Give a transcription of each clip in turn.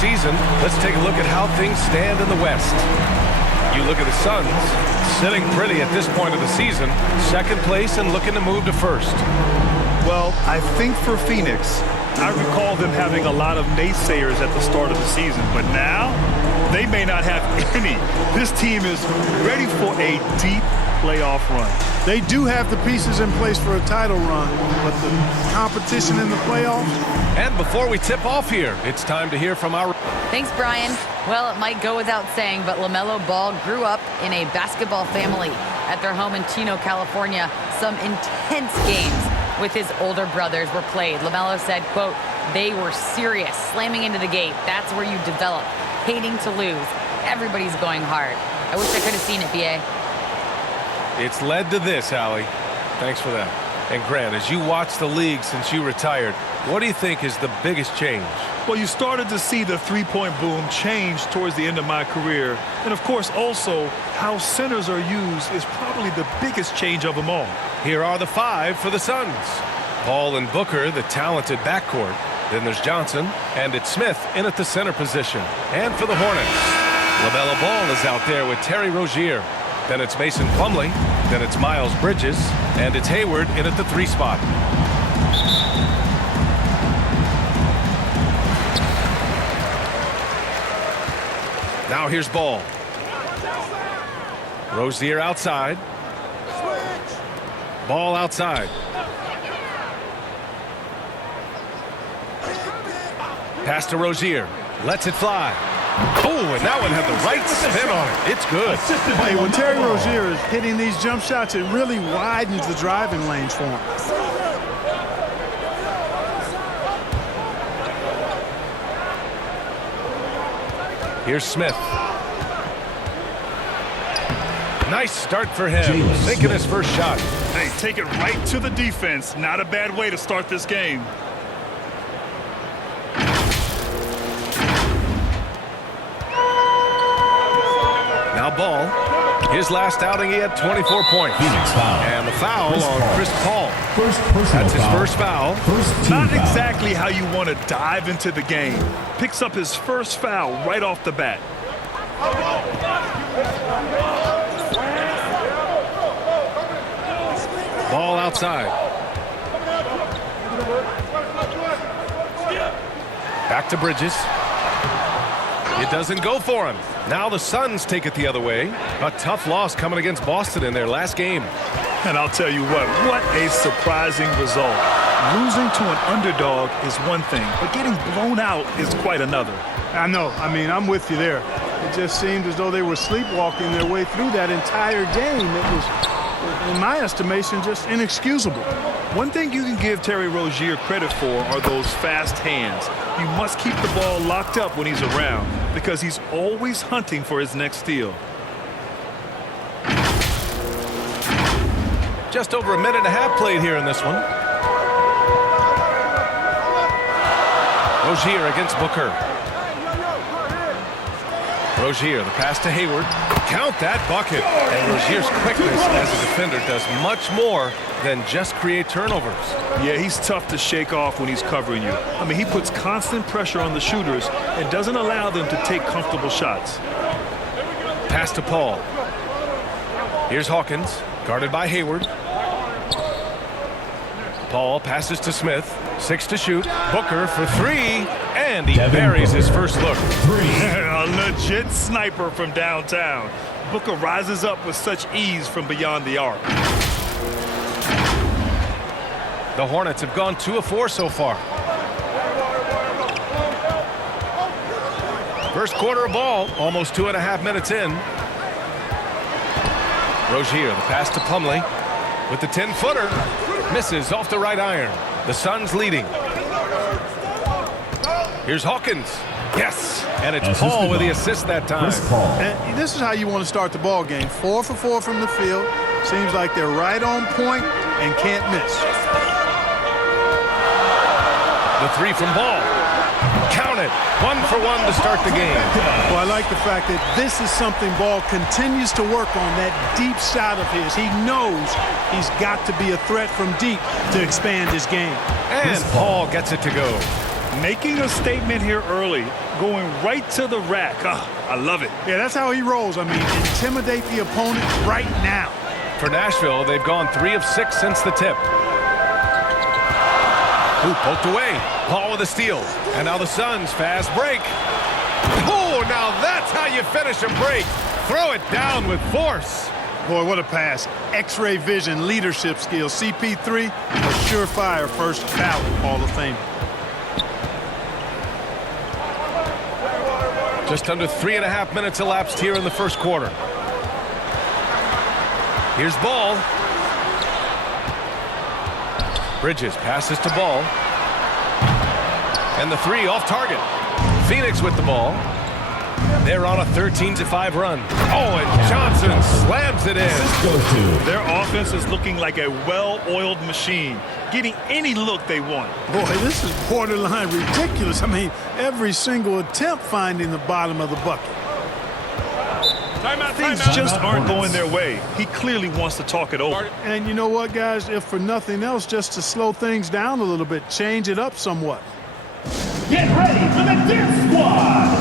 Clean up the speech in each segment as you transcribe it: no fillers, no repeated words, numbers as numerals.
season, let's take a look at how things stand in the West. You look at the Suns, sitting pretty at this point of the season, second place and looking to move to first. Well, I think for Phoenix, I recall them having a lot of naysayers at the start of the season, but now they may not have any. This team is ready for a deep playoff run. They do have the pieces in place for a title run, but the competition in the playoffs. And before we tip off here, it's time to hear from our... Thanks, Brian. Well, it might go without saying, but LaMelo Ball grew up in a basketball family. At their home in Chino, California, some intense games with his older brothers were played. LaMelo said, quote, "They were serious, slamming into the gate. That's where you develop, hating to lose. Everybody's going hard." I wish I could have seen it, B.A. It's led to this, Allie. Thanks for that. And Grant, as you watch the league since you retired, what do you think is the biggest change? Well, you started to see the three-point boom change towards the end of my career. And, of course, also how centers are used is probably the biggest change of them all. Here are the five for the Suns. Paul and Booker, the talented backcourt. Then there's Johnson, and it's Smith in at the center position. And for the Hornets, LaMelo Ball is out there with Terry Rozier. Then it's Mason Plumlee. Then it's Miles Bridges. And it's Hayward in at the 3 spot. Now here's Ball. Rozier outside. Ball outside. Pass to Rozier. Lets it fly. Oh, and that one had the right spin on it. It's good. Hey, when Terry Rozier is hitting these jump shots, it really widens the driving lanes for him. Here's Smith. Nice start for him. Making his first shot. Hey, take it right to the defense. Not a bad way to start this game. Now Ball. His last outing, he had 24 points. And the foul on Chris Paul. That's his first foul. Not exactly how you want to dive into the game. Picks up his first foul right off the bat. Ball outside. Back to Bridges. It doesn't go for him. Now the Suns take it the other way. A tough loss coming against Boston in their last game. And I'll tell you what a surprising result. Losing to an underdog is one thing, but getting blown out is quite another. I know. I mean, I'm with you there. It just seemed as though they were sleepwalking their way through that entire game. It was, in my estimation, just inexcusable. One thing you can give Terry Rozier credit for are those fast hands. You must keep the ball locked up when he's around because he's always hunting for his next steal. Just over a minute and a half played here in this one. Rozier against Booker. Rozier, the pass to Hayward. Count that bucket. And Rozier's quickness as a defender does much more than just create turnovers. Yeah, he's tough to shake off when he's covering you. I mean, he puts constant pressure on the shooters and doesn't allow them to take comfortable shots. Pass to Paul. Here's Hawkins, guarded by Hayward. Paul passes to Smith. 6 to shoot. Booker for 3. And he buries his first look. A legit sniper from downtown. Booker rises up with such ease from beyond the arc. The Hornets have gone 2 of 4 so far. First quarter of ball, almost 2.5 minutes in. Rozier, the pass to Plumlee with the 10-footer. Misses off the right iron. The Suns leading. Here's Hawkins. Yes, and it's Paul with the assist that time. And this is how you want to start the ball game. 4 for 4 from the field. Seems like they're right on point and can't miss. The 3 from Ball. Count it. 1 for 1 to start the game. Well, I like the fact that this is something Ball continues to work on, that deep shot of his. He knows he's got to be a threat from deep to expand his game. And Paul gets it to go. Making a statement here early, going right to the rack. I love it. Yeah, that's how he rolls. I mean, intimidate the opponent right now. For Nashville, they've gone 3 of 6 since the tip. Ooh, poked away. Paul with a steal. And now the Suns fast break. Oh, now that's how you finish a break. Throw it down with force. Boy, what a pass. X-ray vision, leadership skills. CP3, a surefire first ballot Hall of Fame. Just under 3.5 minutes elapsed here in the first quarter. Here's Ball. Bridges passes to Ball. And the 3 off target. Phoenix with the ball. They're on a 13-5 run. Oh, and Johnson slams it in. Their offense is looking like a well-oiled machine, getting any look they want. Boy, this is borderline ridiculous. I mean, every single attempt finding the bottom of the bucket. Things just aren't going their way. He clearly wants to talk it over. And you know what, guys? If for nothing else, just to slow things down a little bit, change it up somewhat. Get ready for the Dip Squad!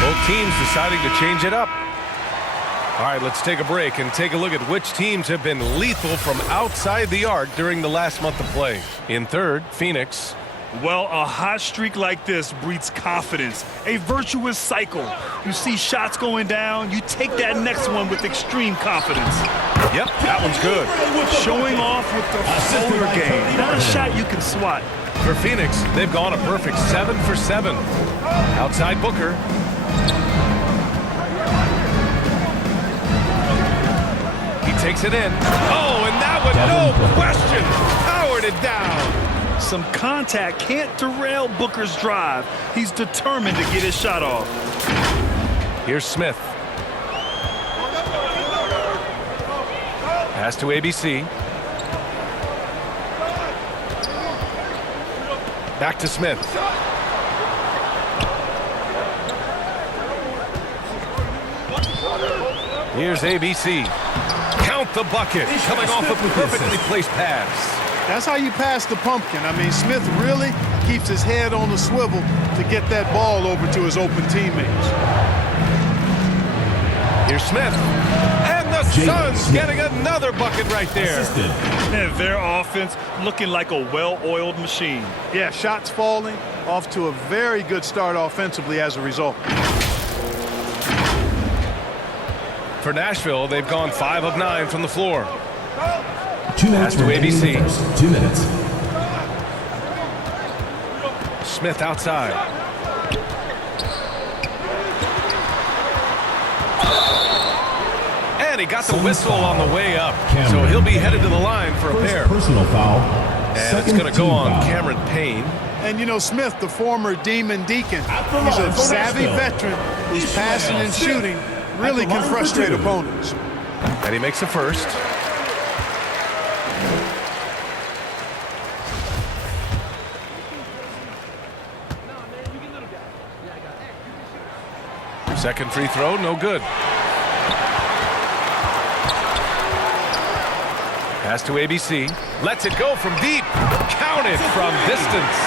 Both teams deciding to change it up. All right, let's take a break and take a look at which teams have been lethal from outside the arc during the last month of play. In third, Phoenix. Well, a hot streak like this breeds confidence, a virtuous cycle. You see shots going down, you take that next one with extreme confidence. Yep, that one's good. Showing off with the floater game, not a shot you can swat. For Phoenix, they've gone a perfect 7 for 7. Outside Booker. He takes it in. Oh, and that one, no question, powered it down. Some contact can't derail Booker's drive. He's determined to get his shot off. Here's Smith. Pass to ABC. Back to Smith. Here's ABC. Count the bucket. Coming off a perfectly placed pass. That's how you pass the pumpkin. I mean, Smith really keeps his head on the swivel to get that ball over to his open teammates. Here's Smith. And the Suns getting another bucket right there. And their offense looking like a well-oiled machine. Yeah, shots falling, off to a very good start offensively as a result. For Nashville, they've gone 5 of 9 from the floor. 2 minutes to ABC. 2 minutes. Smith outside. And he got the whistle on the way up. So he'll be headed to the line for a pair. Personal foul. And it's going to go on Cameron Payne. And you know, Smith, the former Demon Deacon, he's a savvy veteran who's passing and shooting, really can frustrate opponents. And he makes a first. Second free throw, no good. Pass to ABC. Lets it go from deep. Counted from distance.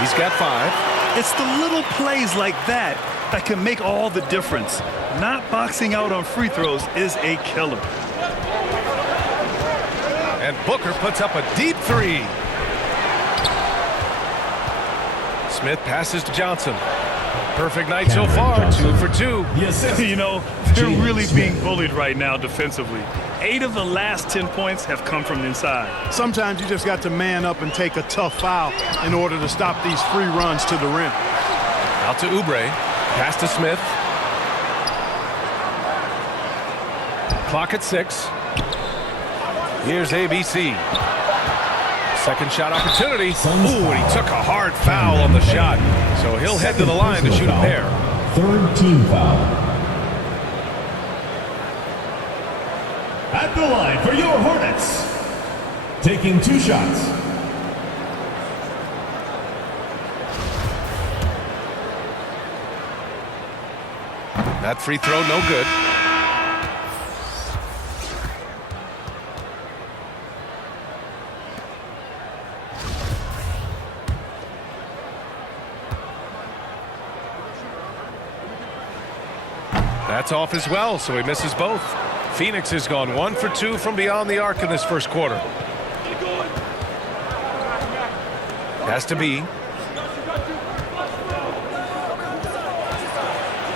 He's got 5. It's the little plays like that that can make all the difference. Not boxing out on free throws is a killer. And Booker puts up a deep 3. Smith passes to Johnson. Perfect night so far, Johnson. 2 for 2. Yes, You know, they're really being bullied right now defensively. 8 of the last 10 points have come from inside. Sometimes you just got to man up and take a tough foul in order to stop these free runs to the rim. Out to Oubre. Pass to Smith. Clock at 6. Here's ABC. Second shot opportunity. Ooh, and he took a hard foul on the shot. So he'll head to the line to shoot a pair. Third team foul. At the line for your Hornets. Taking 2 shots. That free throw, no good. That's off as well, so he misses both. Phoenix has gone 1 for 2 from beyond the arc in this first quarter. Has to be.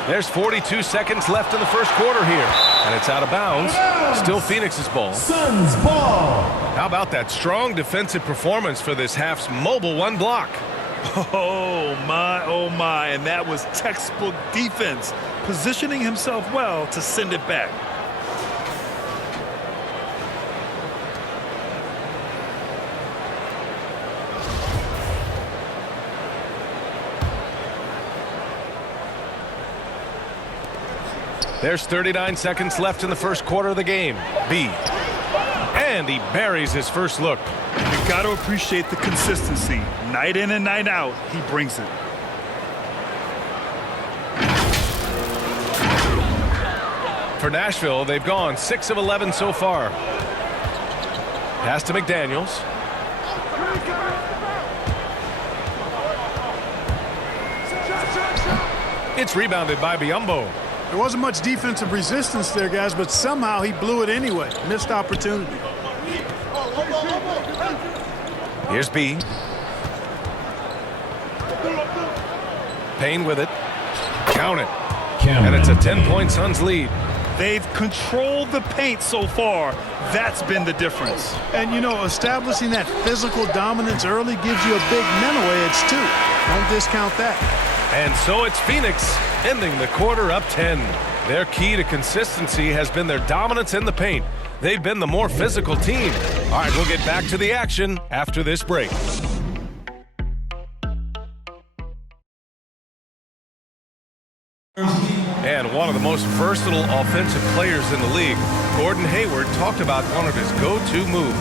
There's 42 seconds left in the first quarter here, and it's out of bounds. Still Phoenix's ball. Suns ball. How about that strong defensive performance for this half's mobile one block? Oh my, and that was textbook defense, positioning himself well to send it back. There's 39 seconds left in the first quarter of the game. B. And he buries his first look. You got to appreciate the consistency. Night in and night out, he brings it. For Nashville, they've gone 6 of 11 so far. Pass to McDaniels. It's rebounded by Biyombo. There wasn't much defensive resistance there, guys, but somehow he blew it anyway. Missed opportunity. Here's B. Payne with it. Count it. And it's a 10-point Suns lead. They've controlled the paint so far. That's been the difference. And, you know, establishing that physical dominance early gives you a big mental edge, too. Don't discount that. And so it's Phoenix ending the quarter up 10. Their key to consistency has been their dominance in the paint. They've been the more physical team. All right, we'll get back to the action after this break. And one of the most versatile offensive players in the league, Gordon Hayward, talked about one of his go-to moves.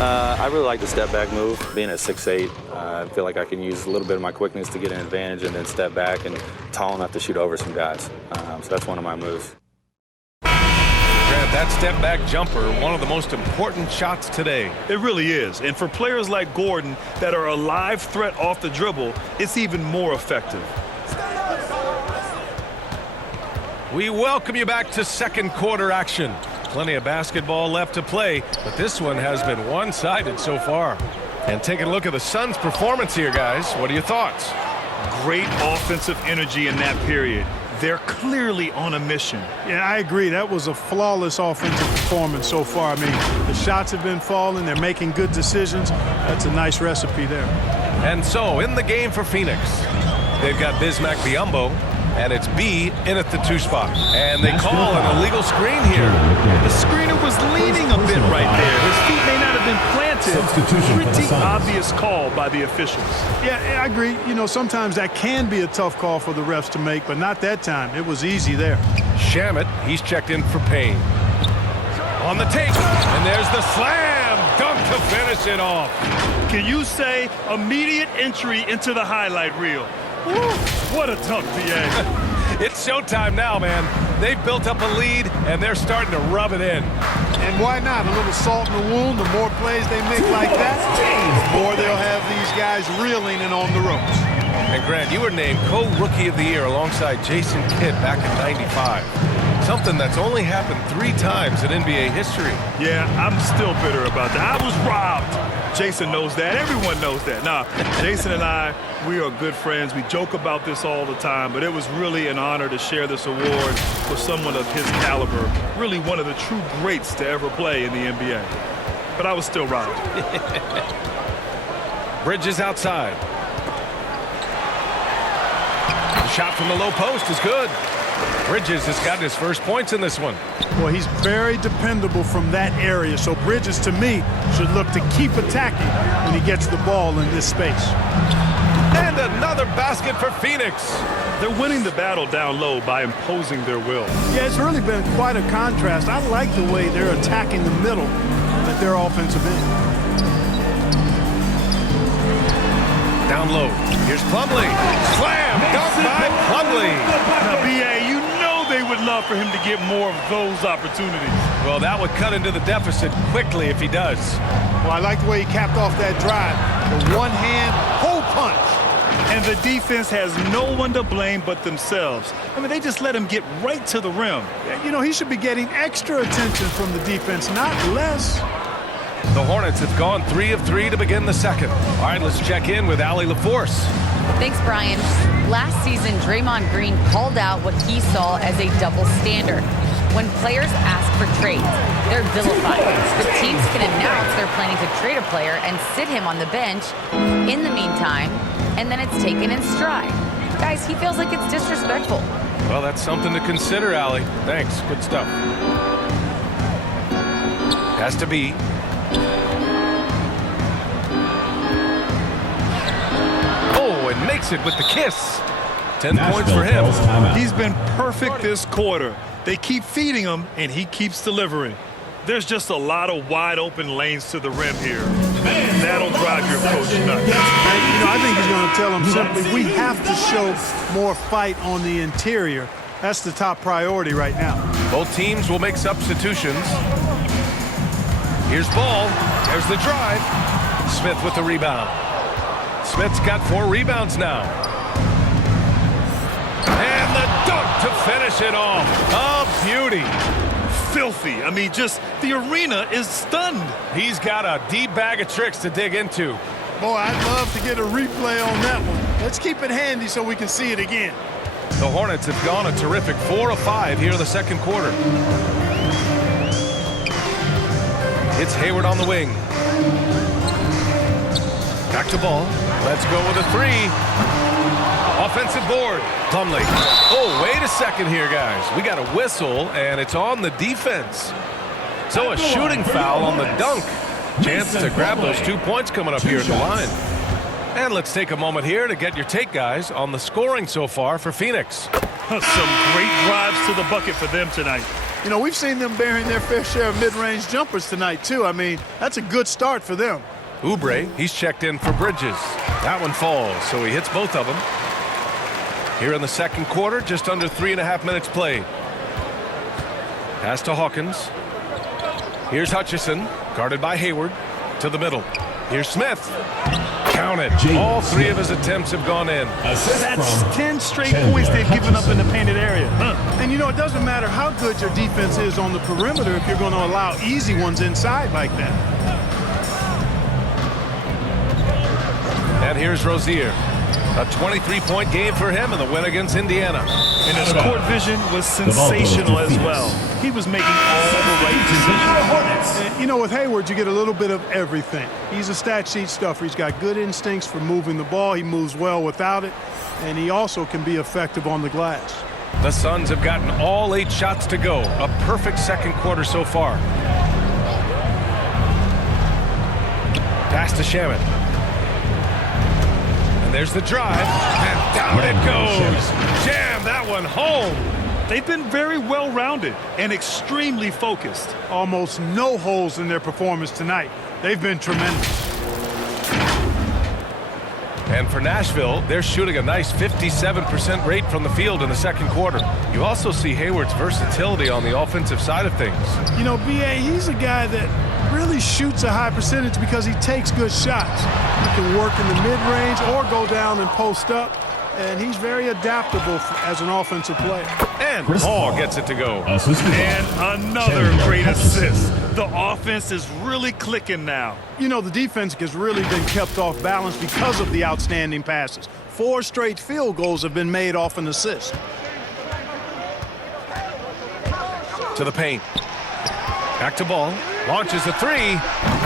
I really like the step-back move. Being at 6'8", I feel like I can use a little bit of my quickness to get an advantage and then step back and tall enough to shoot over some guys. So that's one of my moves. Grant, that step-back jumper, one of the most important shots today. It really is. And for players like Gordon that are a live threat off the dribble, it's even more effective. We welcome you back to second quarter action. Plenty of basketball left to play, but this one has been one-sided so far. And taking a look at the Suns' performance here, guys. What are your thoughts? Great offensive energy in that period. They're clearly on a mission. Yeah, I agree. That was a flawless offensive performance so far. I mean, the shots have been falling. They're making good decisions. That's a nice recipe there. And so, in the game for Phoenix, they've got Bismack Biyombo, and it's B in at the 2 spot. And they call an illegal screen here. The screener was leaning a bit right there. His feet may not have been planted. Pretty obvious call by the officials. Yeah, I agree. You know, sometimes that can be a tough call for the refs to make, but not that time. It was easy there. Shamet, he's checked in for Payne. On the take, and there's the slam dunk to finish it off. Can you say immediate entry into the highlight reel? Woo, what a dunk, B.A. It's showtime now, man. They've built up a lead, and they're starting to rub it in. And why not? A little salt in the wound. The more plays they make like that, the more they'll have these guys reeling and on the ropes. And Grant, you were named co-rookie of the year alongside Jason Kidd back in '95. Something that's only happened 3 times in NBA history. Yeah, I'm still bitter about that. I was robbed. Jason knows that. Everyone knows that. Nah, Jason and I, we are good friends. We joke about this all the time, but it was really an honor to share this award with someone of his caliber. Really one of the true greats to ever play in the NBA. But I was still robbed. Bridges outside. The shot from the low post is good. Bridges has gotten his first points in this one. Well, he's very dependable from that area, so Bridges, to me, should look to keep attacking when he gets the ball in this space. And another basket for Phoenix. They're winning the battle down low by imposing their will. Yeah, it's really been quite a contrast. I like the way they're attacking the middle at their offensive end. Down low. Here's Plumlee. Slam! Dunk by Plumlee. Now, B.A., you know they would love for him to get more of those opportunities. Well, that would cut into the deficit quickly if he does. Well, I like the way he capped off that drive. The one-hand hole punch. And the defense has no one to blame but themselves. I mean, they just let him get right to the rim. You know, he should be getting extra attention from the defense, not less. The Hornets have gone 3 of 3 to begin the second. All right, let's check in with Allie LaForce. Thanks, Brian. Last season, Draymond Green called out what he saw as a double standard. When players ask for trades, they're vilified. But teams can announce they're planning to trade a player and sit him on the bench in the meantime, and then it's taken in stride. Guys, he feels like it's disrespectful. Well, that's something to consider, Allie. Thanks. Good stuff. Has to be. Oh, and makes it with the kiss. 10 points for him. He's been perfect this quarter. They keep feeding him, and he keeps delivering. There's just a lot of wide open lanes to the rim here. And that'll drive your coach nuts. You know, I think he's going to tell them simply, we have to show more fight on the interior. That's the top priority right now. Both teams will make substitutions. Here's Ball. There's the drive. Smith with the rebound. Smith's got 4 rebounds now. And the dunk to finish it off. A beauty. Filthy. I mean, just the arena is stunned. He's got a deep bag of tricks to dig into. Boy, I'd love to get a replay on that one. Let's keep it handy so we can see it again. The Hornets have gone a terrific 4 of 5 here in the second quarter. It's Hayward on the wing. Back to Ball. Let's go with a 3. Offensive board. Plumlee. Oh, wait a second here, guys. We got a whistle, and it's on the defense. So a shooting foul on the dunk. Chance to grab those 2 points coming up here at the line. And let's take a moment here to get your take, guys, on the scoring so far for Phoenix. Some great drives to the bucket for them tonight. You know, we've seen them bearing their fair share of mid-range jumpers tonight, too. I mean, that's a good start for them. Oubre, he's checked in for Bridges. That one falls, so he hits both of them. Here in the second quarter, just under 3.5 minutes played. Pass to Hawkins. Here's Hutchison, guarded by Hayward, to the middle. Here's Smith. Count it. All 3 of his attempts have gone in. That's 10 straight points they've given up in the painted area. And, you know, it doesn't matter how good your defense is on the perimeter if you're going to allow easy ones inside like that. And here's Rozier. A 23-point game for him in the win against Indiana. And his court vision was sensational as well. He was making all the right decisions. And, you know, with Hayward, you get a little bit of everything. He's a stat sheet stuffer. He's got good instincts for moving the ball. He moves well without it. And he also can be effective on the glass. The Suns have gotten all 8 shots to go. A perfect second quarter so far. Pass to Shamet. And there's the drive, and down it goes. Jam that one home. They've been very well-rounded and extremely focused. Almost no holes in their performance tonight. They've been tremendous. And for Nashville, they're shooting a nice 57% rate from the field in the second quarter. You also see Hayward's versatility on the offensive side of things. You know, B.A., he's a guy that really shoots a high percentage because he takes good shots. He can work in the mid-range or go down and post up, and he's very adaptable as an offensive player. And Paul gets it to go. And another great assist. The offense is really clicking now. You know, the defense has really been kept off balance because of the outstanding passes. 4 straight field goals have been made off an assist. To the paint. Back to Ball. Launches a 3.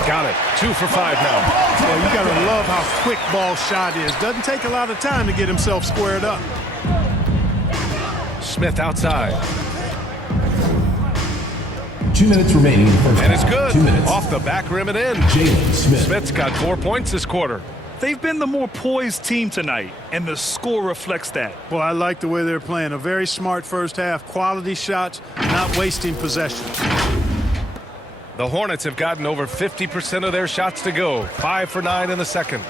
Got it. 2 for 5 now. Well, you got to love how quick Ball's shot is. Doesn't take a lot of time to get himself squared up. Smith outside. 2 minutes remaining in the first And it's half. good. 2 minutes. Off the back rim and in. Jalen Smith. Smith's got 4 points this quarter. They've been the more poised team tonight, and the score reflects that. Well, I like the way they're playing. A very smart first half. Quality shots, not wasting possession. The Hornets have gotten over 50% of their shots to go. 5 for 9 in the second.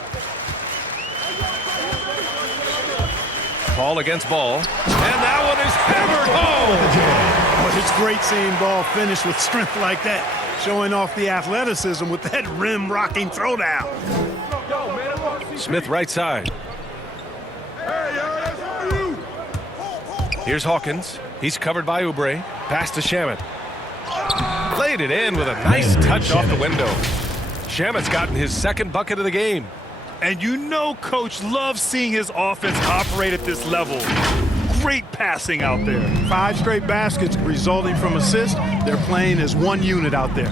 Paul against Ball. And that one is hammered home. Well, it's great seeing Ball finish with strength like that, showing off the athleticism with that rim-rocking throwdown. Smith right side. Here's Hawkins. He's covered by Oubre. Pass to Shamet. Played it in with a nice touch off the window. Shamet's gotten his second bucket of the game. And you know Coach loves seeing his offense operate at this level. Great passing out there. 5 straight baskets resulting from assists. They're playing as one unit out there.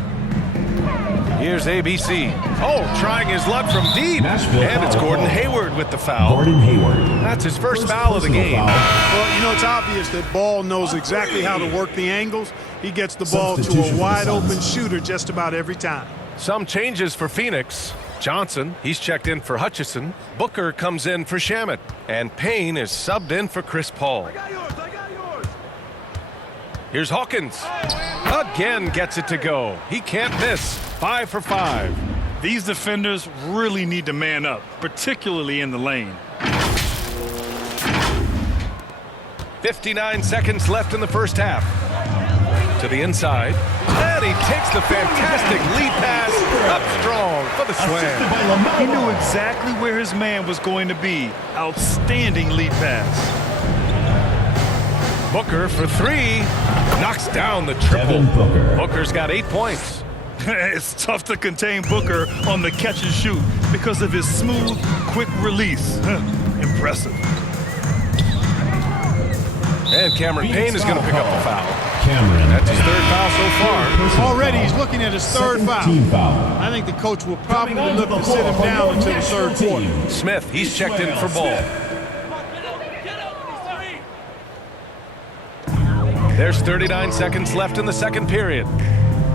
Here's ABC. Oh, trying his luck from deep. Nashville And it's foul Gordon call. Hayward with the foul. Gordon Hayward. That's his first foul of the personal game. foul. Well, you know, it's obvious that Ball knows exactly how to work the angles. He gets the ball to Substitution a for the wide-open Suns. shooter just about every time. Some changes for Phoenix. Johnson, he's checked in for Hutchison. Booker comes in for Shamet. And Payne is subbed in for Chris Paul. Here's Hawkins. Again gets it to go. He can't miss. 5 for 5. These defenders really need to man up, particularly in the lane. 59 seconds left in the first half. To the inside. And he takes the fantastic lead pass up strong for the slam. He knew exactly where his man was going to be. Outstanding lead pass. Booker for 3. Knocks down the triple. Devin Booker. Booker's got 8 points. It's tough to contain Booker on the catch and shoot because of his smooth, quick release. Impressive. And Cameron Payne is going to pick up the foul. Cameron. That's his 3rd foul so far. Already he's looking at his 3rd Second foul. team foul. I think the coach will probably look to sit him down until the 3rd quarter. Smith, he's checked in for Ball. There's 39 seconds left in the second period.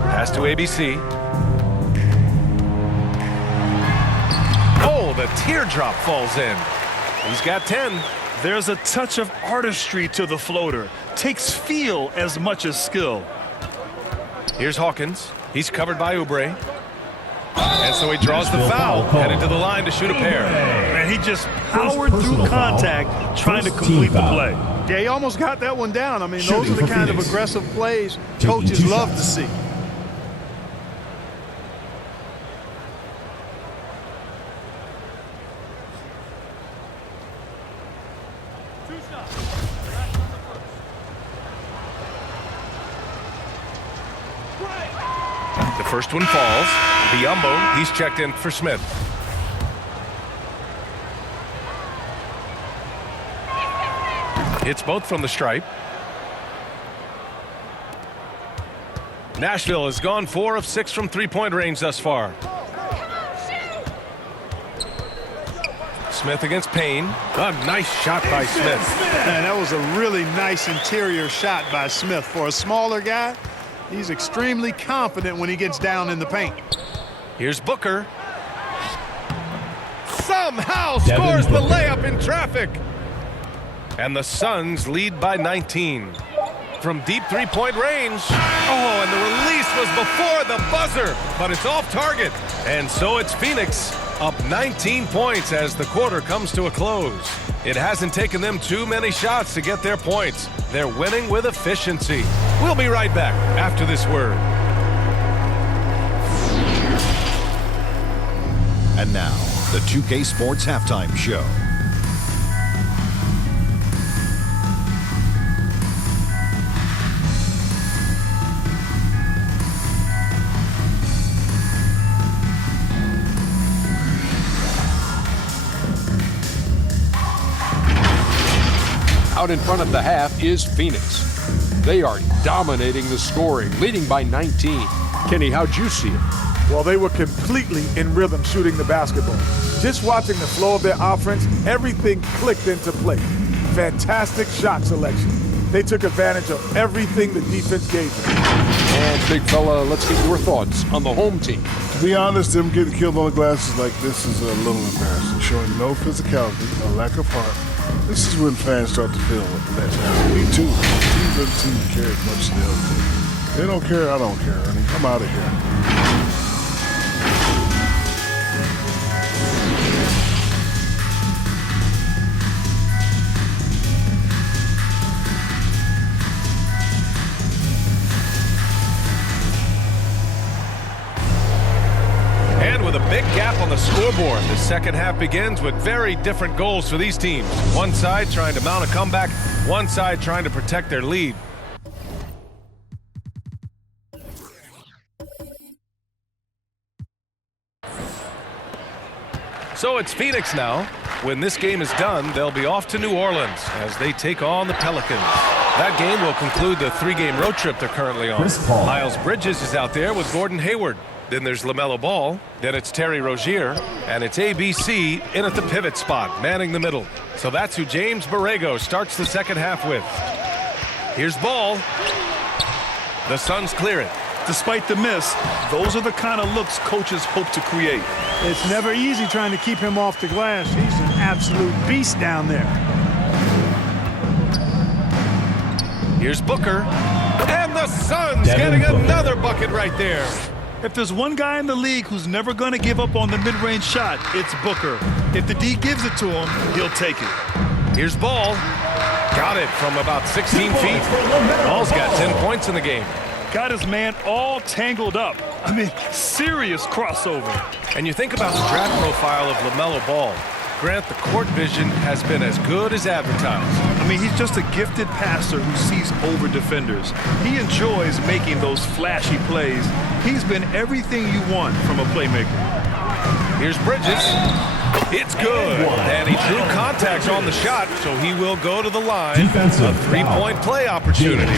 Pass to ABC. Oh, the teardrop falls in. He's got 10. There's a touch of artistry to the floater. Takes feel as much as skill. Here's Hawkins. He's covered by Oubre. And so he draws the foul, headed to the line to shoot a pair. And he just powered through personal foul. contact trying to First complete team the foul. play. Yeah, he almost got that one down. I mean, those Shooting are the for kind of Phoenix. aggressive plays Taking coaches 2 love to shots. see. The first one falls. Biyombo, he's checked in for Smith. Hits both from the stripe. Nashville has gone 4 of 6 from 3-point range thus far. Smith against Payne. A nice shot by Smith. Man, that was a really nice interior shot by Smith. For a smaller guy, he's extremely confident when he gets down in the paint. Here's Booker. Somehow Devin scores the Booker. layup in traffic. And the Suns lead by 19. From deep 3-point range. Oh, and the release was before the buzzer, but it's off target. And so it's Phoenix up 19 points as the quarter comes to a close. It hasn't taken them too many shots to get their points. They're winning with efficiency. We'll be right back after this word. And now, the 2K Sports Halftime Show. Out in front of the half is Phoenix. They are dominating the scoring, leading by 19. Kenny, how'd you see it? Well, they were completely in rhythm shooting the basketball. Just watching the flow of their offense, everything clicked into place. Fantastic shot selection. They took advantage of everything the defense gave them. And big fella, let's get your thoughts on the home team. To be honest, them getting killed on the glasses like this is a little embarrassing, showing no physicality, a lack of heart. This is when fans start to feel let down. Me too. Team doesn't seem to care as much as the other team. They don't care, I don't care, Ernie. I'm out of here. And with a Big gap on the scoreboard. The second half begins with very different goals for these teams. One side trying to mount a comeback, one side trying to protect their lead. So it's Phoenix now. When this game is done, they'll be off to New Orleans as they take on the Pelicans. That game will conclude the 3-game road trip they're currently on. Miles Bridges is out there with Gordon Hayward. Then there's LaMelo Ball. Then it's Terry Rozier. And it's ABC in at the pivot spot, manning the middle. So that's who James Borrego starts the second half with. Here's Ball. The Suns clear it. Despite the miss, those are the kind of looks coaches hope to create. It's never easy trying to keep him off the glass. He's an absolute beast down there. Here's Booker. And the Suns getting another bucket right there. If there's one guy in the league who's never going to give up on the mid-range shot, it's Booker. If the D gives it to him, he'll take it. Here's Ball. Got it from about 16 feet. Ball's got 10 points in the game. Got his man all tangled up. I mean, serious crossover. And you think about the draft profile of LaMelo Ball. Grant, the court vision has been as good as advertised. I mean, he's just a gifted passer who sees over defenders. He enjoys making those flashy plays. He's been everything you want from a playmaker. Here's Bridges. It's good. And he drew contact on the shot, so he will go to the line. A three-point play opportunity.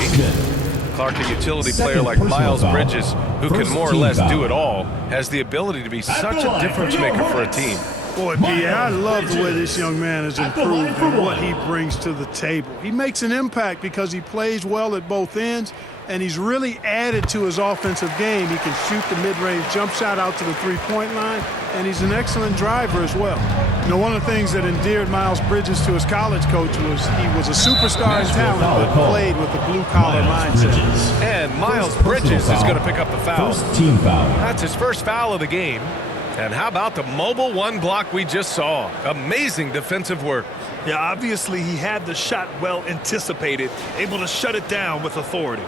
Clark, a utility player like Miles Bridges, who can more or less do it all, has the ability to be such a difference maker for a team. Boy, yeah, I love the way this young man has improved and what he brings to the table. He makes an impact because he plays well at both ends, and he's really added to his offensive game. He can shoot the mid-range jump shot out to the three-point line, and he's an excellent driver as well. You know, one of the things that endeared Miles Bridges to his college coach was he was a superstar in talent, but played with a blue-collar mindset. And Miles Bridges is going to pick up the foul. Team foul. That's his first foul of the game. And how about the mobile one block we just saw? Amazing defensive work. Yeah, obviously he had the shot well anticipated, able to shut it down with authority.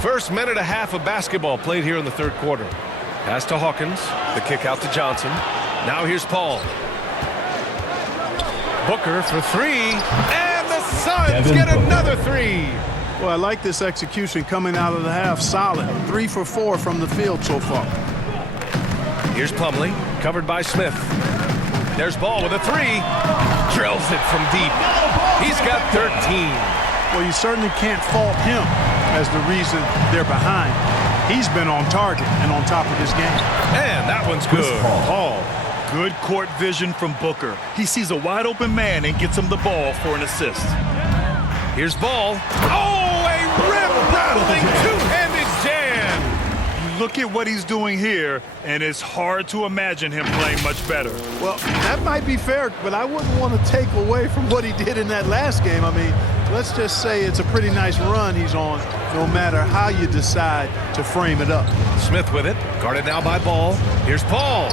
First minute and a half of basketball played here in the third quarter. Pass to Hawkins. The kick out to Johnson. Now here's Paul. Booker for three. And the Suns get another three. Well, I like this execution coming out of the half. Solid. 3 for 4 from the field so far. Here's Plumlee, covered by Smith. There's Ball with a three. Drills it from deep. He's got 13. Well, you certainly can't fault him as the reason they're behind. He's been on target and on top of his game. And that one's good. Paul. Good court vision from Booker. He sees a wide open man and gets him the ball for an assist. Here's Ball. Oh, a rim-rattling two-handed jam. You look at what he's doing here, and it's hard to imagine him playing much better. Well, that might be fair, but I wouldn't want to take away from what he did in that last game. I mean, let's just say it's a pretty nice run he's on, no matter how you decide to frame it up. Smith with it, guarded now by Ball. Here's Paul.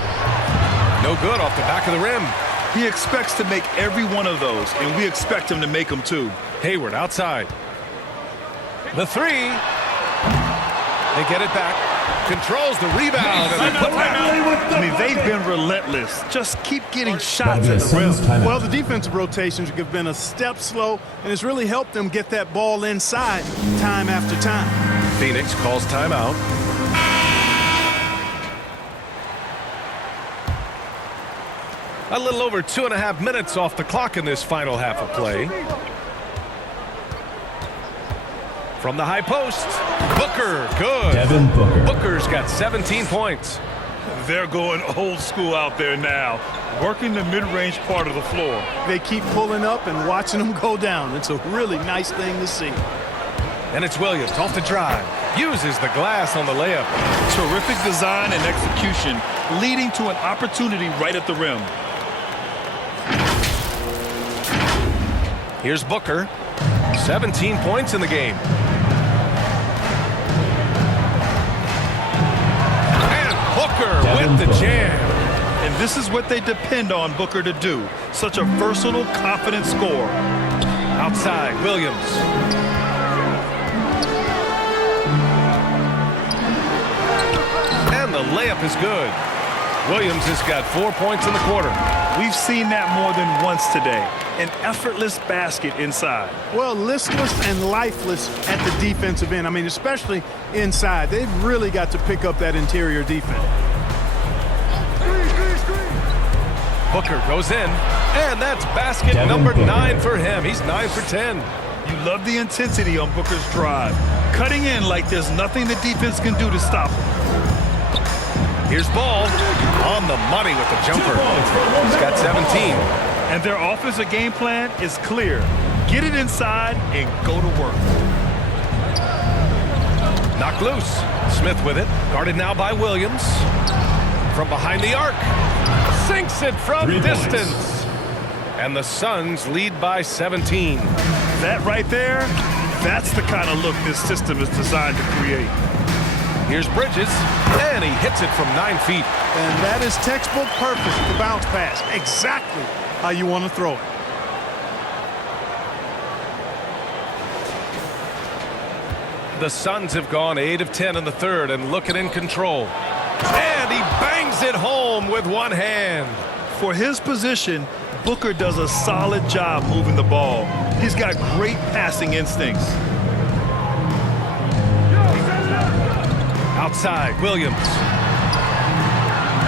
No good off the back of the rim. He expects to make every one of those, and we expect him to make them too. Hayward outside. The three. They get it back. Controls the rebound. And I mean, they've been relentless. Just keep getting shots at the rim. Well, the defensive rotations have been a step slow, and it's really helped them get that ball inside time after time. Phoenix calls timeout. A little over 2.5 minutes off the clock in this final half of play. From the high post, Booker, good. Devin Booker. Booker's got 17 points. They're going old school out there now, working the mid-range part of the floor. They keep pulling up and watching them go down. It's a really nice thing to see. And it's Williams off the drive. Uses the glass on the layup. Terrific design and execution, leading to an opportunity right at the rim. Here's Booker. 17 points in the game. And Booker with the jam. And this is what they depend on Booker to do. Such a versatile, confident scorer. Outside, Williams. layup is good. Williams has got 4 points in the quarter. We've seen that more than once today. An effortless basket inside. Well, listless and lifeless at the defensive end. I mean, especially inside. They've really got to pick up that interior defense. Booker goes in, and that's basket number 9 for him. He's 9 for 10. You love the intensity on Booker's drive. Cutting in like there's nothing the defense can do to stop him. Here's Ball on the money with the jumper. He's got 17. And their offensive game plan is clear. Get it inside and go to work. Knocked loose. Smith with it. Guarded now by Williams. From behind the arc. Sinks it from distance. And the Suns lead by 17. That right there, that's the kind of look this system is designed to create. Here's Bridges, and he hits it from 9 feet. And that is textbook perfect, the bounce pass. Exactly how you want to throw it. The Suns have gone 8 of 10 in the third and looking in control. And he bangs it home with one hand. For his position, Booker does a solid job moving the ball. He's got great passing instincts. Outside, Williams.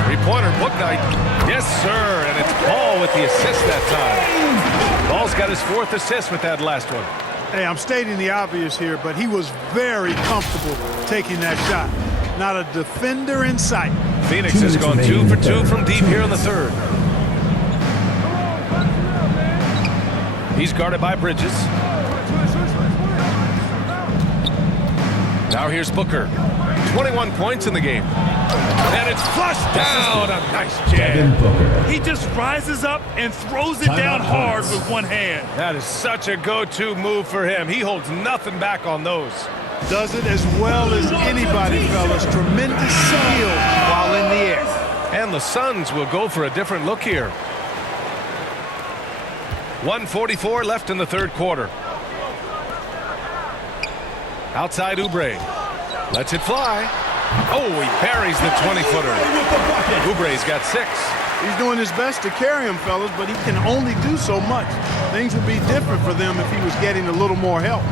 Three-pointer, Bouknight. Yes, sir, and it's Ball with the assist that time. Ball's got his 4th assist with that last one. Hey, I'm stating the obvious here, but he was very comfortable taking that shot. Not a defender in sight. Phoenix has gone 2 for 2 from deep here in the third. He's guarded by Bridges. Now here's Booker. 21 points in the game. And it's flushed down. A nice jam. He just rises up and throws it down hard with one hand. That is such a go-to move for him. He holds nothing back on those. Does it as well as anybody, fellas. Tremendous skill while in the air. And the Suns will go for a different look here. 1:44 left in the third quarter. Outside Oubre. Lets it fly. Oh, he buries the 20-footer. Oubre's got 6. He's doing his best to carry him, fellas, but he can only do so much. Things would be different for them if he was getting a little more help.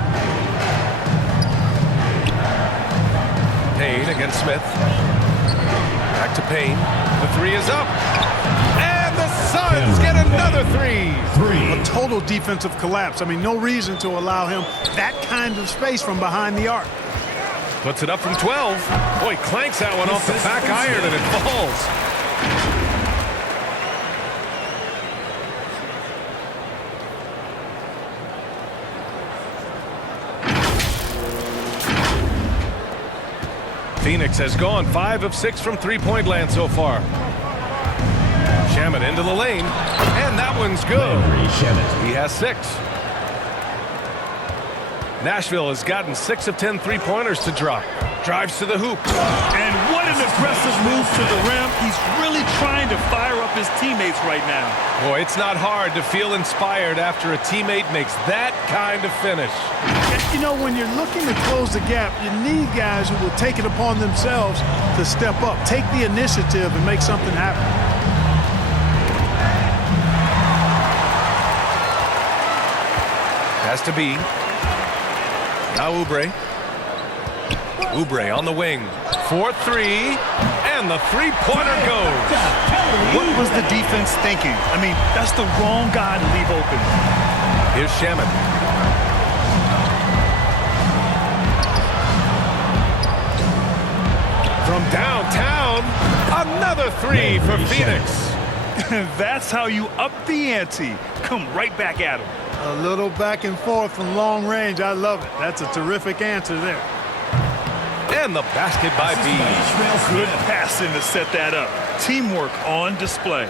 Payne against Smith. Back to Payne. The 3 is up. And the Suns get another 3. A total defensive collapse. I mean, no reason to allow him that kind of space from behind the arc. Puts it up from 12. Boy, clanks that one off the back iron and it falls. Phoenix has gone 5 of 6 from three-point land so far. Shamet into the lane, and that one's good. He has 6. Nashville has gotten 6 of 10 three-pointers to drop. Drives to the hoop. And what an aggressive move to the rim. He's really trying to fire up his teammates right now. Boy, it's not hard to feel inspired after a teammate makes that kind of finish. You know, when you're looking to close the gap, you need guys who will take it upon themselves to step up, take the initiative, and make something happen. Has to be. Now Oubre. Oubre on the wing. 4-3. And the three-pointer goes. What was the defense thinking? I mean, that's the wrong guy to leave open. Here's Shamet. From downtown, another 3 for Phoenix. That's how you up the ante. Come right back at him. A little back and forth from long range. I love it. That's a terrific answer there. And the basket by B. Good passing to set that up. Teamwork on display.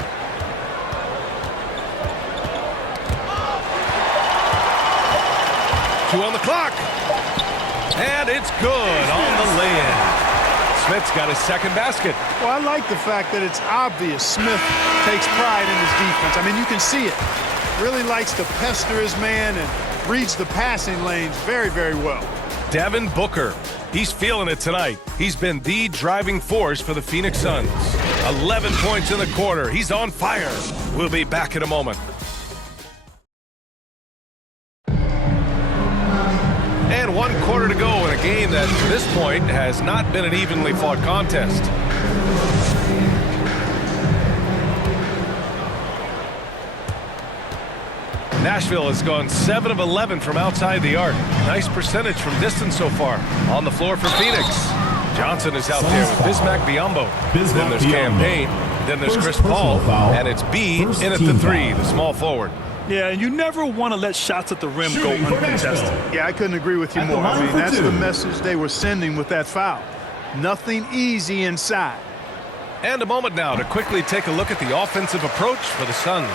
Two on the clock. And it's good on the lay-in. Smith's got his second basket. Well, I like the fact that it's obvious Smith takes pride in his defense. I mean, you can see it. Really likes to pester his man and reads the passing lanes very, very well. Devin Booker. He's feeling it tonight. He's been the driving force for the Phoenix Suns. 11 points in the quarter. He's on fire. We'll be back in a moment. And 1 quarter to go in a game that, to this point, has not been an evenly fought contest. Nashville has gone 7 of 11 from outside the arc. Nice percentage from distance so far. On the floor for Phoenix. Johnson is out there with Bismack Biyombo. Then there's Campaign. Then there's Chris Paul. And it's B in at the 3, the small forward. Yeah, and you never want to let shots at the rim go uncontested. Yeah, I couldn't agree with you more. I mean, that's the message they were sending with that foul. Nothing easy inside. And a moment now to quickly take a look at the offensive approach for the Suns.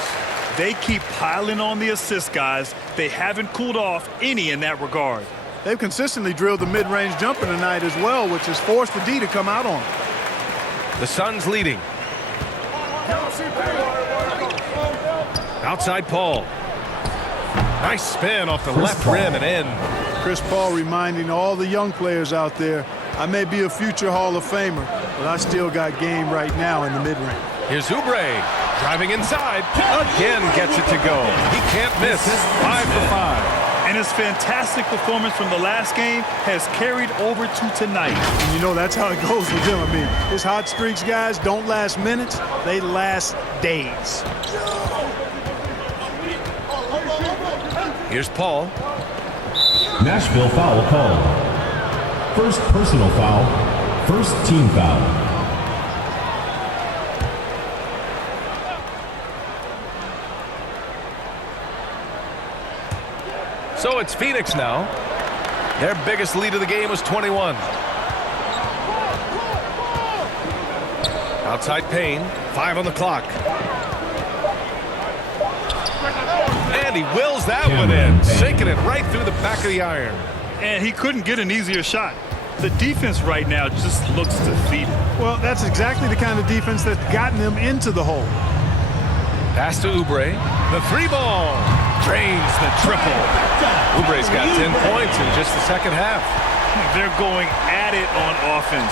They keep piling on the assist guys. They haven't cooled off any in that regard. They've consistently drilled the mid-range jumper tonight as well, which has forced the D to come out on them. The Suns leading. Outside Paul. Nice spin off the left rim and in. Chris Paul reminding all the young players out there, I may be a future Hall of Famer, but I still got game right now in the mid-range. Here's Oubre. Driving inside. Again gets it to go. He can't miss. 5 for 5. And his fantastic performance from the last game has carried over to tonight. And you know, that's how it goes with him. I mean, his hot streaks, guys, don't last minutes. They last days. Here's Paul. Nashville foul called. First personal foul. First team foul. So it's Phoenix now. Their biggest lead of the game was 21. Outside Payne. 5 on the clock. And he wills that one in, sinking it right through the back of the iron. And he couldn't get an easier shot. The defense right now just looks defeated. Well, that's exactly the kind of defense that's gotten them into the hole. Pass to Oubre. The 3-ball. Drains the triple. Oubre's got 10 points in just the second half. They're going at it on offense.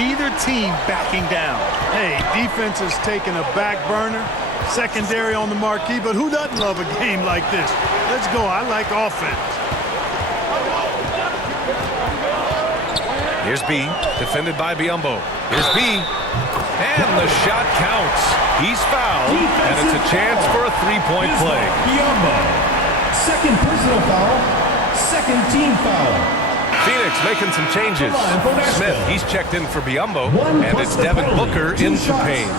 Neither team backing down. Hey, defense is taking a back burner. Secondary on the marquee, but who doesn't love a game like this? Let's go. I like offense. Here's B, defended by Biyombo. Here's B, and the shot counts. He's fouled, and it's a chance for a 3-point play. Biyombo. Second personal foul. Second team foul. Phoenix making some changes. Smith, he's checked in for Biyombo, and it's Devin Booker in for Payne.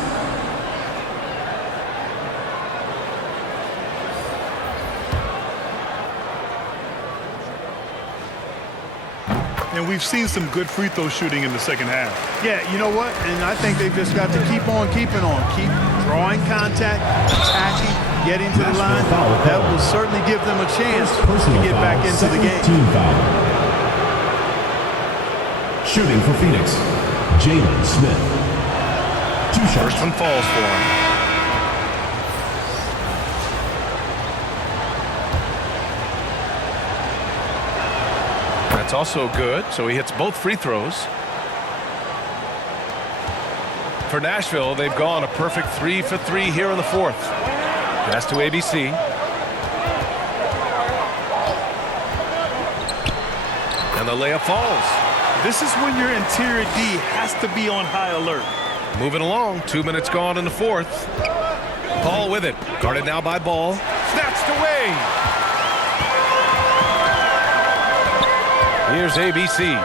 And we've seen some good free throw shooting in the second half. Yeah, you know what? And I think they've just got to keep on keeping on. Keep drawing contact, attacking, getting to the line. That will certainly give them a chance to get back into the game. Team foul. Shooting for Phoenix, Jalen Smith. 2 shots. First one falls for him. That's also good, so he hits both free throws. For Nashville, they've gone a perfect 3 for 3 here in the fourth. Pass to ABC. And the layup falls. This is when your interior D has to be on high alert. Moving along, 2 minutes gone in the fourth. Paul with it, guarded now by Ball. Snatched away. Here's ABC.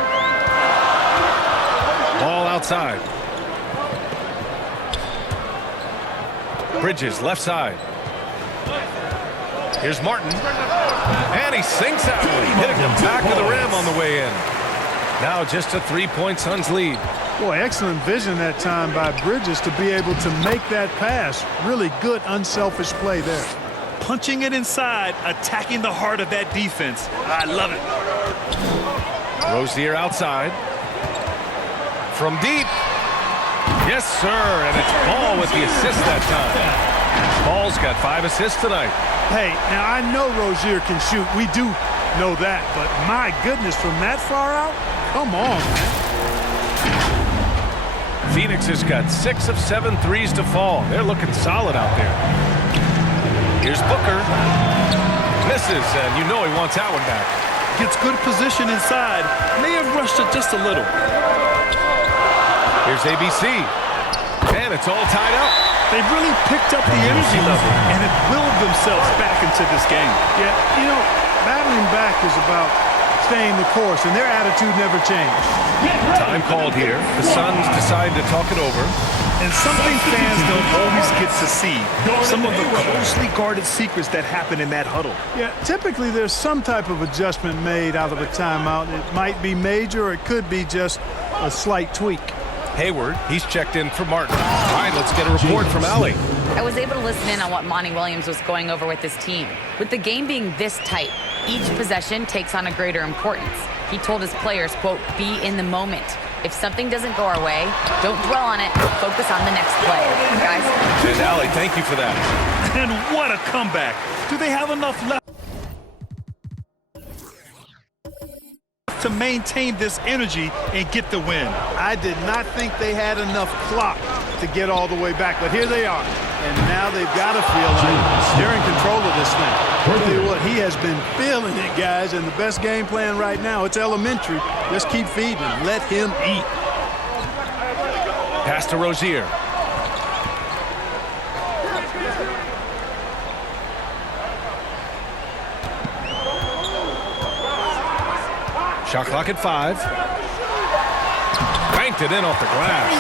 Ball outside. Bridges left side. Here's Martin. And he sinks that one, hitting the back of the rim on the way in. Now just a 3-point Suns lead. Boy, excellent vision that time by Bridges to be able to make that pass. Really good, unselfish play there. Punching it inside, attacking the heart of that defense. I love it. Rozier outside. From deep. Yes, sir. And it's Ball with the assist that time. Ball's got 5 assists tonight. Hey, now I know Rozier can shoot. We do know that. But my goodness, from that far out, come on, man. Phoenix has got 6 of 7 threes to fall. They're looking solid out there. Here's Booker. Misses, and you know he wants that one back. Gets good position inside. May have rushed it just a little. Here's ABC. And it's all tied up. They've really picked up the energy level and have willed themselves back into this game. Yeah, you know, battling back is about staying the course, and their attitude never changed. Time called here. The Suns decide to talk it over. And something fans don't always get to see. Some of the closely guarded secrets that happen in that huddle. Yeah, typically there's some type of adjustment made out of a timeout. It might be major, or it could be just a slight tweak. Hayward, he's checked in for Martin. All right, let's get a report from Allie. I was able to listen in on what Monty Williams was going over with his team. With the game being this tight, each possession takes on a greater importance. He told his players, quote, be in the moment. If something doesn't go our way, don't dwell on it. Focus on the next play. Guys? And Allie, thank you for that. And what a comeback. Do they have enough left to maintain this energy and get the win? I did not think they had enough clock to get all the way back, but here they are. And now they've got to feel like they're in control of this thing. I'll tell you what, he has been feeling it, guys, and the best game plan right now, it's elementary. Just keep feeding him. Let him eat. Pass to Rozier. Shot clock at 5. Banked it in off the glass.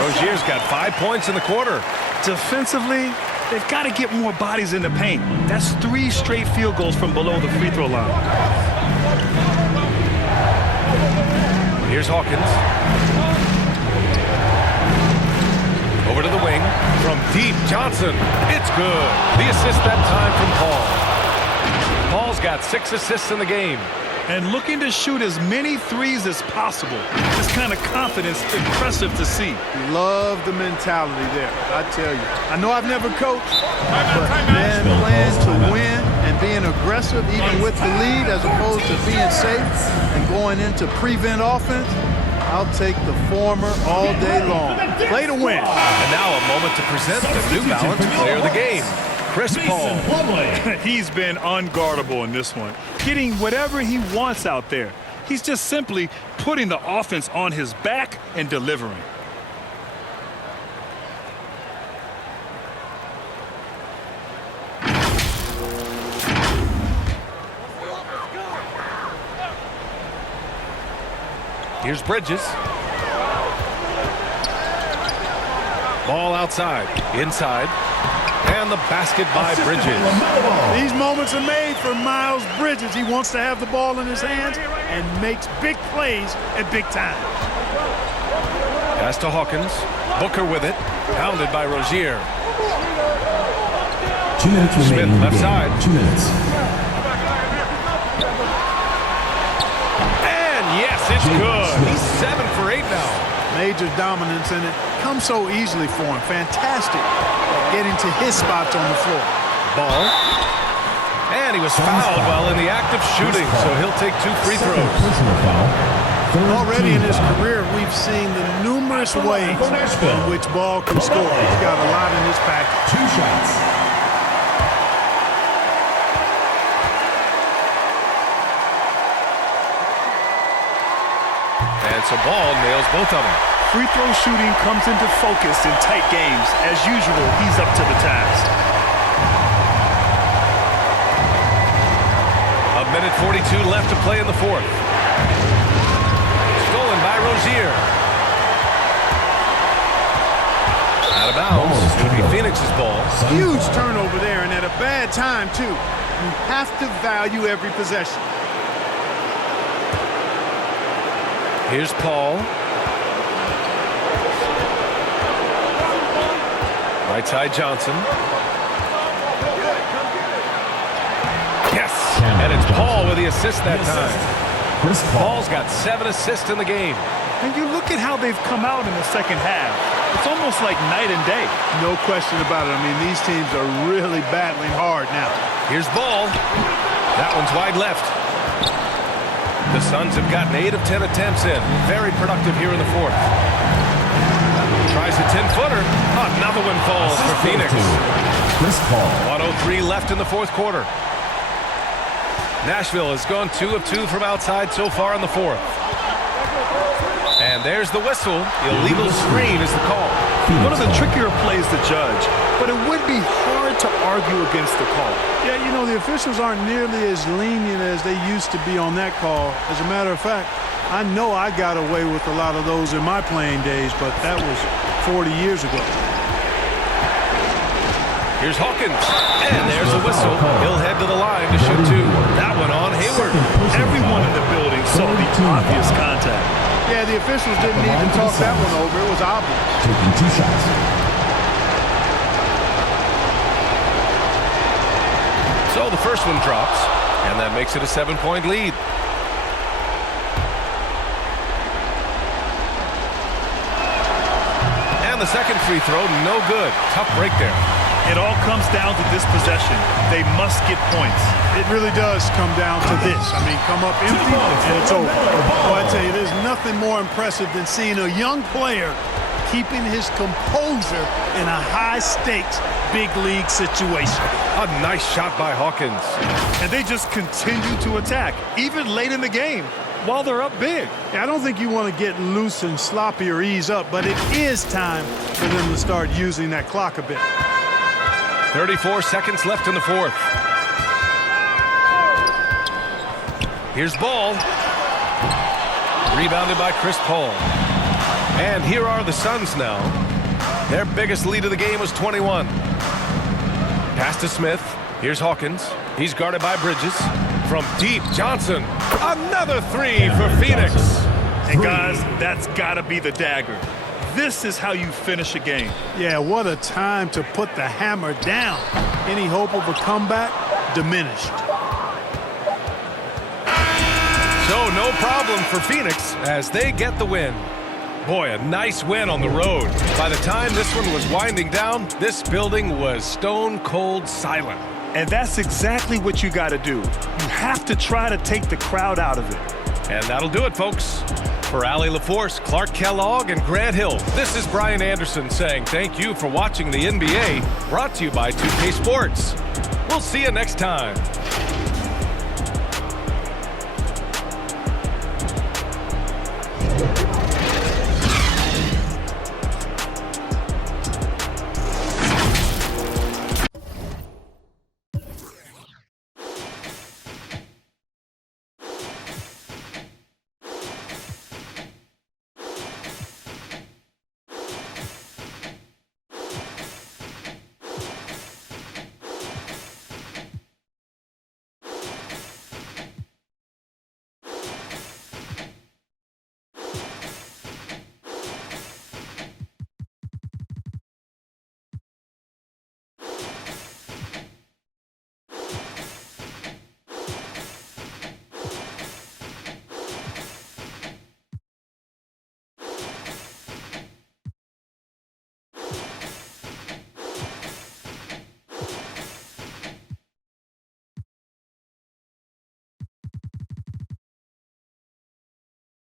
Rozier's got 5 points in the quarter. Defensively, they've got to get more bodies in the paint. That's 3 straight field goals from below the free throw line. Here's Hawkins. Over to the wing. From deep, Johnson. It's good. The assist that time from Paul. Paul's got 6 assists in the game. And looking to shoot as many threes as possible. This kind of confidence, impressive to see. Love the mentality there, I tell you. I know I've never coached, but man, playing to win and being aggressive even with the lead as opposed to being safe and going into prevent offense, I'll take the former all day long. Play to win. And now a moment to present the New Balance Player of the Game, Chris Paul. He's been unguardable in this one, getting whatever he wants out there. He's just simply putting the offense on his back and delivering. Here's Bridges. Ball outside, inside. And the basket by Bridges. These moments are made for Miles Bridges. He wants to have the ball in his hands and makes big plays at big time. Pass to Hawkins. Booker with it. Pounded by Rozier. 2 minutes remaining. Smith left side. 2 minutes. And yes, it's good. He's 7 for 8 now. Major dominance, and it comes so easily for him. Fantastic at getting to his spots on the floor. Ball. And he was fouled while in the act of shooting, so he'll take 2 free throws. Already in his career, we've seen the numerous ways in which Ball can score. He's got a lot in his package. 2 shots. And so Ball nails both of them. Free throw shooting comes into focus in tight games. As usual, he's up to the task. A minute 42 left to play in the 4th. Stolen by Rozier. Out of bounds. It'll be Phoenix's ball. Huge turnover there, and at a bad time, too. You have to value every possession. Here's Paul. Right side Johnson. Yes, and it's Paul with the assist that time. Paul's got 7 assists in the game. And you look at how they've come out in the second half. It's almost like night and day. No question about it. I mean, these teams are really battling hard now. Here's Ball. That one's wide left. The Suns have gotten 8 of 10 attempts in. Very productive here in the fourth. Tries a 10-footer. Another one falls for Phoenix. Chris Paul. 1:03 left in the fourth quarter. Nashville has gone 2 of 2 from outside so far in the fourth. And there's the whistle. Illegal screen is the call. One of the trickier plays to judge, but it would be hard to argue against the call. Yeah, you know, the officials aren't nearly as lenient as they used to be on that call. As a matter of fact, I know I got away with a lot of those in my playing days, but that was 40 years ago. Here's Hawkins, and there's the whistle. He'll head to the line to shoot 2. That one on Hayward. Everyone in the building saw the obvious contact. Yeah, the officials didn't need to talk that one over. It was obvious. Taking 2 shots. So the first one drops, and that makes it a 7-point lead. And the second free throw, no good. Tough break there. It all comes down to this possession. They must get points. It really does come down to this. I mean, come up empty and it's over. Well, I tell you, there's nothing more impressive than seeing a young player keeping his composure in a high-stakes, big-league situation. A nice shot by Hawkins. And they just continue to attack, even late in the game, while they're up big. I don't think you want to get loose and sloppy or ease up, but it is time for them to start using that clock a bit. 34 seconds left in the fourth. Here's Ball. Rebounded by Chris Paul. And here are the Suns now. Their biggest lead of the game was 21. Pass to Smith. Here's Hawkins. He's guarded by Bridges. From deep, Johnson. Another 3 for Phoenix. And guys, that's got to be the dagger. This is how you finish a game. Yeah, what a time to put the hammer down. Any hope of a comeback? Diminished. So no problem for Phoenix as they get the win. Boy, a nice win on the road. By the time this one was winding down, this building was stone cold silent. And that's exactly what you got to do. You have to try to take the crowd out of it. And that'll do it, folks. For Allie LaForce, Clark Kellogg, and Grant Hill, this is Brian Anderson saying thank you for watching the NBA, brought to you by 2K Sports. We'll see you next time.